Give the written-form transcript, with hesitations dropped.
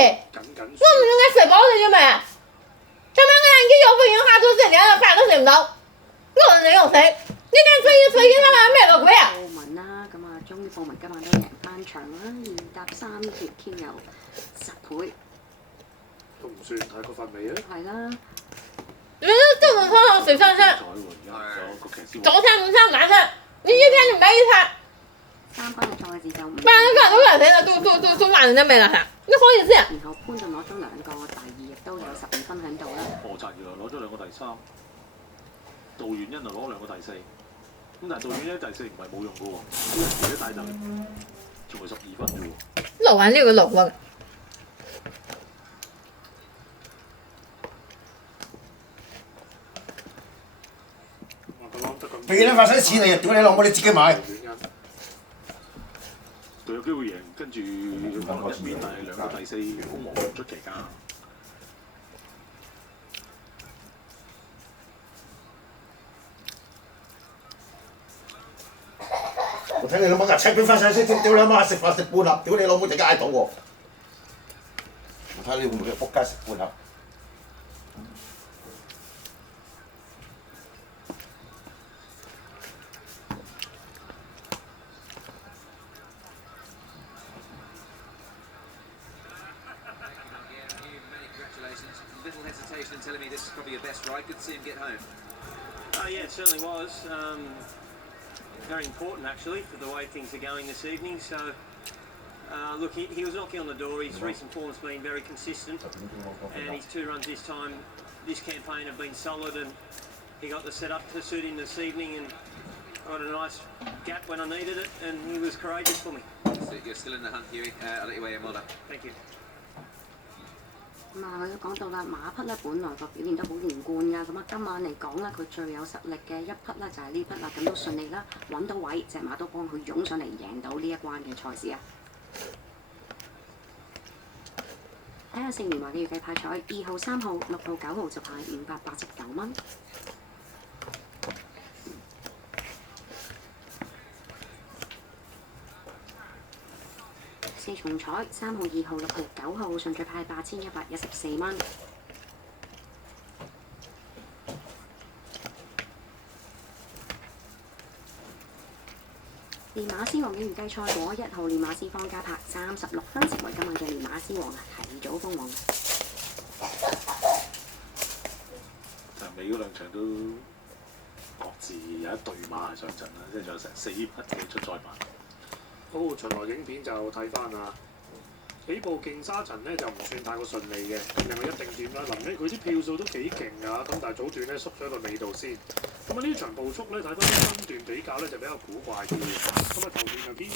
我唔應該食飽你啫嘛？做乜硬叫有份人下做成兩日飯都食唔到？我你又食？呢間飛機啦嘛咩落鬼啊？布文啦，咁啊，終於布文今晚都贏翻場啦，2搭3條 Q 有10倍。都唔算太過分味啊！係啦。你都這麼說到水上身，早餐、午餐、晚餐，你一天就沒一餐。3分嘅賽事就不然飯都兩天了，都晚人都沒了噻，你好意思？然後潘頓攞咗2個第2，亦都有12分喺度啦。何澤原來攞咗2個第3，杜元恩就攞2個第4。咁但係杜元恩第4唔係冇用嘅喎，啲人自己帶走，仲係12分啫喎。落完6個落喎。俾你發使錢你，屌你老母你自己買。佢有機會贏，跟住可能一邊係2個第4，好忙唔出奇㗎。我睇你老母架車邊發晒聲，屌你老母食飯食半盒，屌你老母突然間嗌到喎！我睇你會唔會仆街食半盒？Little hesitation in telling me this is probably your best ride. Good to see him get home. Yeah, it certainly was. Very important actually for the way things are going this evening. So, look, he was knocking on the door. His recent form's been very consistent, and his 2 runs this time, this campaign have been solid, and he got the setup to suit him this evening, and got a nice gap when I needed it, and he was courageous for me. So you're still in the hunt, Huey. I'll let you weigh in. Well done. Thank you. 咁啊，佢都講到啦，馬匹咧本來個表現都好連貫㗎，咁啊今晚嚟講咧，佢最有實力嘅一匹咧就係呢匹啦，咁都順利啦，揾到位，隻馬都幫佢湧上嚟贏到呢一關嘅賽事啊！睇下4年華嘅預計派彩，2號、3號、6號、9號就派589蚊。4重彩3號、2號、6號、9號順序派8114蚊。練馬師王嘅預計賽果，1號練馬師方嘉柏36分，成為今晚嘅練馬師王啊！提早封王。就尾嗰2場都各自有一隊馬上陣啦，即係仲有成4匹嘅出賽馬。好，巡邏影片就睇翻啦。起步勁沙塵咧就唔算太過順利嘅，咁另外一定點啦。臨尾佢啲票數都幾勁㗎，咁但係早段咧縮咗個尾度先。咁啊呢場步速咧睇翻啲分段比較咧就比較古怪啲，咁啊頭段就堅。